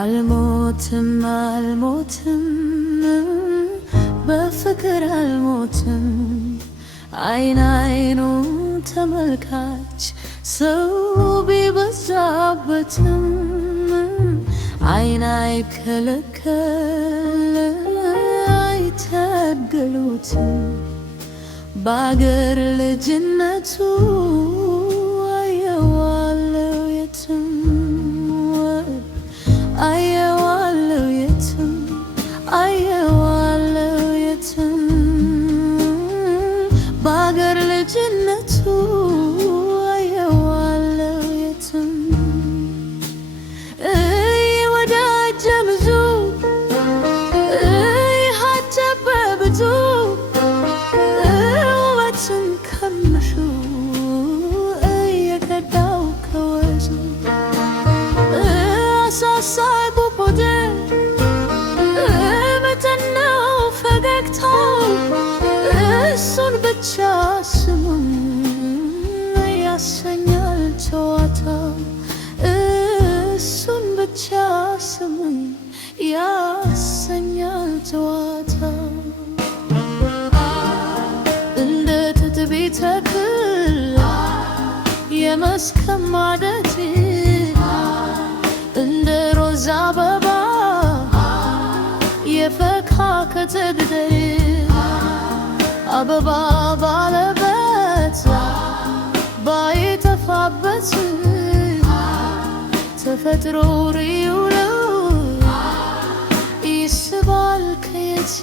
አልሞትም አልሞትም በፍቅር አልሞትም አይን አይኑን ተመልካች ሰው ቢበዛበትም አይን አይከለከል አይታገሉትም በአገር ልጅነቱ አየዋለው የትም አየዋለው የትም አየዋለው የትም በአገር ልጅነቱ አየዋለው የትም ወዳጀ ብዙ ሀጀበ ብዙ ውበትን ከመሹ እየቀዳው ከወዙ አሳሳይ ቡቡደ መጠነው ፈገግታው እሱን ብቻ ስሙን ያሰኛል ጨዋታው እሱን ብቻ ስሙን ያሰኛል ጨዋታው እንደ ትጥቢት ተክል የመስከም ማደት እንደ ሮዝ አበባ የፈካ ከትግደል አበባ ባለበት ባይጠፋበት ተፈጥሮ ሪውለው ይስባል ከየት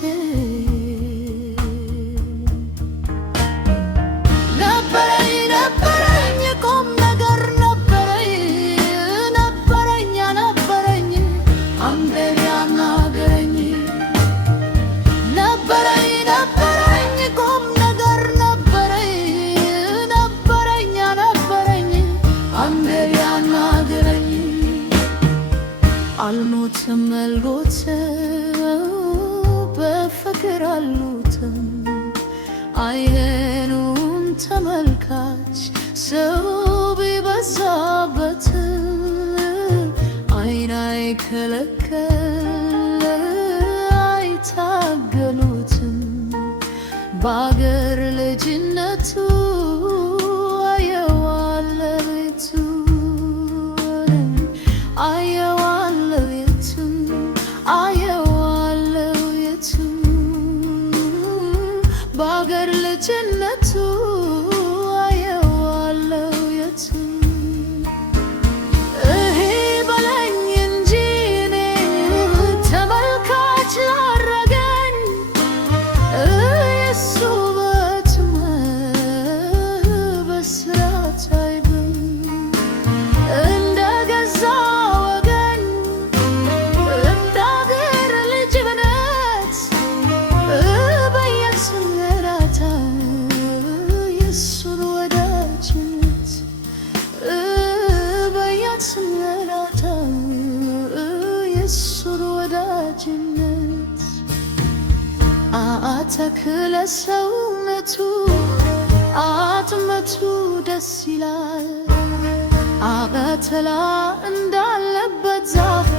ነበረኝ ነበረኝ ቁም ነገር ነበረኝ ነበረኝ ነበረኝ አንዴ ያናገረኝ ነበረኝ ነበረኝ ቁም ነገር ነበረኝ ነበረኝ ነበረኝ አንዴ ያናገረኝ አልሞትም አልሞትም በፍቅር አልሞትም አይኑን ተመልካች ሰው ቢበዛበት አይን አይከለከል አይታገሉትም በአገር ልጅነቱ አየዋለው የቱን አየዋለው የቱን አየዋለው የቱን በአገር ልጅነቱ አየዋለው የቱን እሄ በለኝ እንጂ እኔ ተመልካች ላረገኝ የሱ ውበት በስራት አይብም እንደ ገዛ ወገን እንደ አገር ልጅነት በየስምራታ የሱን ወዳጅነት በየስምራታ የሱን ወዳጅነት አተክለ ሰውነቱ አጥመቱ ደስ ይላል አበተላ እንዳለበት ዛፍ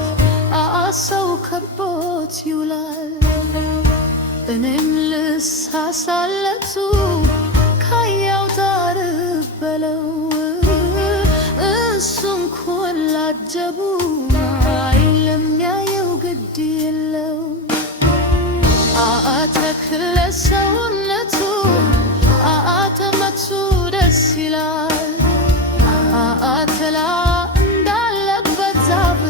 ሰው ከቦት ይውላል እኔም ልሳሳለቱ ካያው ታርፍ በለው እሱን ኮላጀቡ ለሚያየው ግድ የለው አተክለ ሰውነቱ አጥመቱ ደስ ይላል አተላ እንዳለበት ዛፍ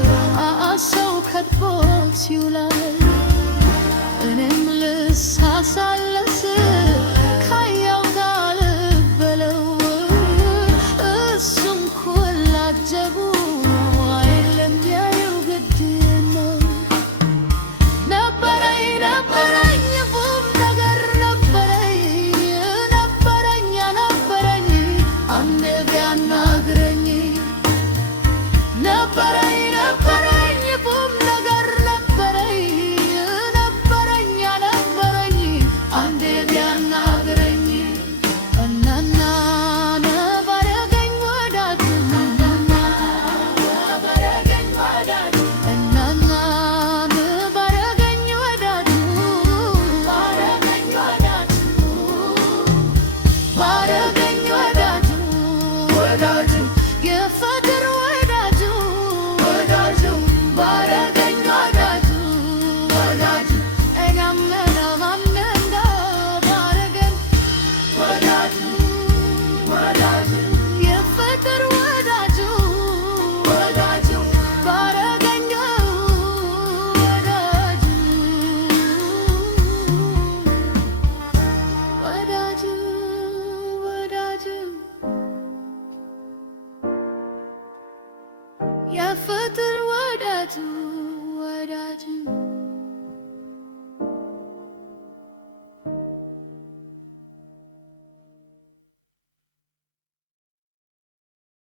ሰው ከቦት ይውላል